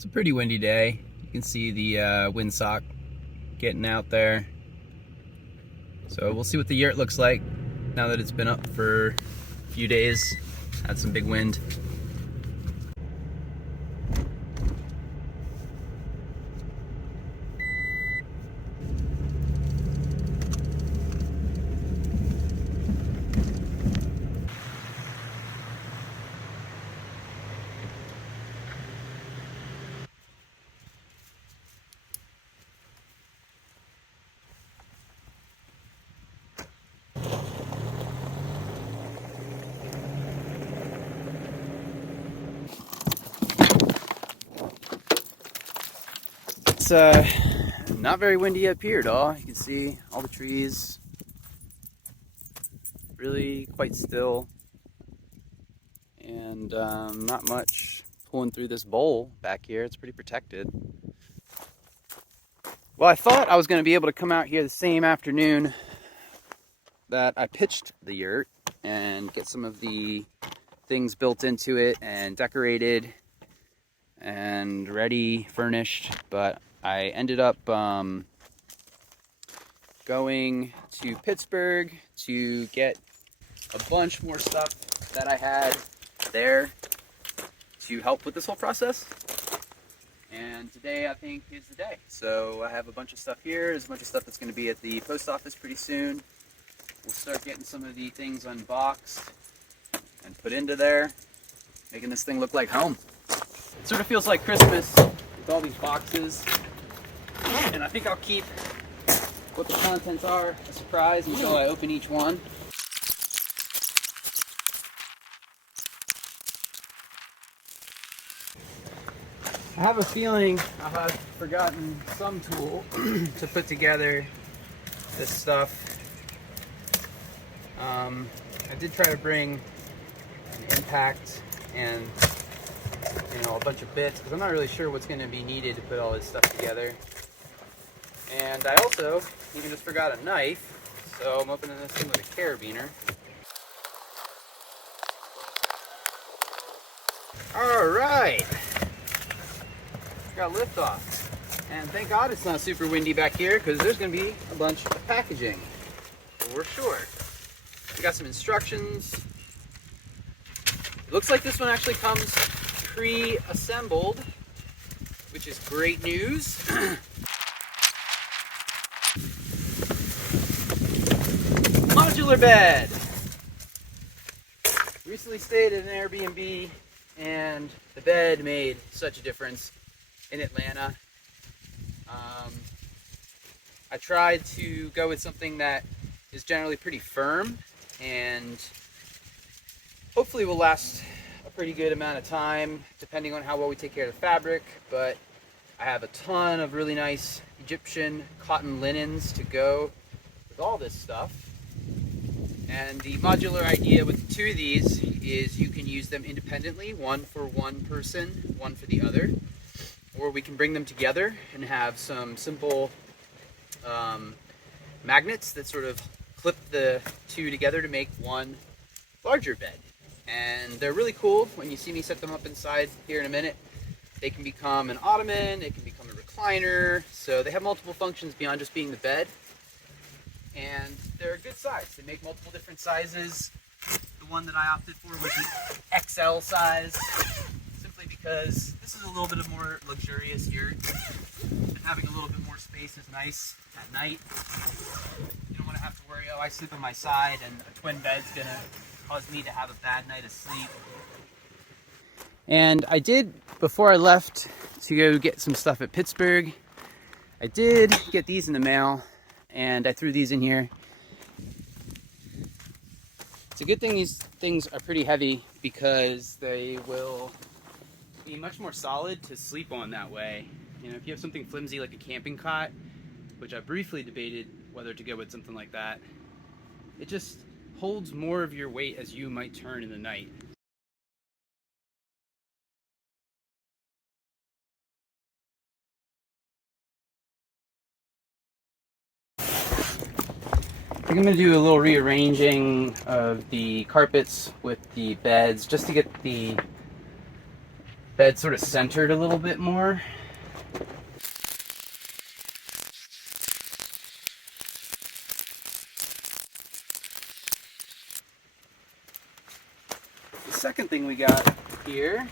It's a pretty windy day. You can see the windsock getting out there. So we'll see what the yurt looks like now that it's been up for a few days. Had some big wind. It's not very windy up here at all. You can see all the trees, really quite still, and not much pulling through this bowl back here. It's pretty protected. Well, I thought I was going to be able to come out here the same afternoon that I pitched the yurt and get some of the things built into it and decorated and ready, furnished, but I ended up going to Pittsburgh to get a bunch more stuff that I had there to help with this whole process. And today I think is the day. So I have a bunch of stuff here. There's a bunch of stuff that's going to be at the post office pretty soon. We'll start getting some of the things unboxed and put into there, making this thing look like home. It sort of feels like Christmas with all these boxes. And I think I'll keep what the contents are a surprise until I open each one. I have a feeling I've forgotten some tool to put together this stuff. I did try to bring an impact and a bunch of bits because I'm not really sure what's going to be needed to put all this stuff together. And I also even just forgot a knife, so I'm opening this thing with a carabiner. All right, got liftoff, and thank God it's not super windy back here because there's going to be a bunch of packaging for sure. We got some instructions. It looks like this one actually comes pre-assembled, which is great news. Modular bed. Recently stayed at an Airbnb, and the bed made such a difference in Atlanta. I tried to go with something that is generally pretty firm and hopefully will last a pretty good amount of time depending on how well we take care of the fabric, but I have a ton of really nice Egyptian cotton linens to go with all this stuff. And the modular idea with two of these is you can use them independently, one for one person, one for the other, or we can bring them together and have some simple magnets that sort of clip the two together to make one larger bed. And they're really cool. When you see me set them up inside here in a minute, they can become an ottoman, they can become a recliner, so they have multiple functions beyond just being the bed. And they're a good size. They make multiple different sizes. The one that I opted for was an XL size, simply because this is a little bit of more luxurious yurt. And having a little bit more space is nice at night. You don't want to have to worry, oh, I sleep on my side and a twin bed's gonna cause me to have a bad night of sleep. And I did, before I left to go get some stuff at Pittsburgh, I did get these in the mail. And I threw these in here. It's a good thing these things are pretty heavy because they will be much more solid to sleep on that way. You know, if you have something flimsy like a camping cot, which I briefly debated whether to go with something like that, it just holds more of your weight as you might turn in the night. I think I'm going to do a little rearranging of the carpets with the beds just to get the bed sort of centered a little bit more. The second thing we got here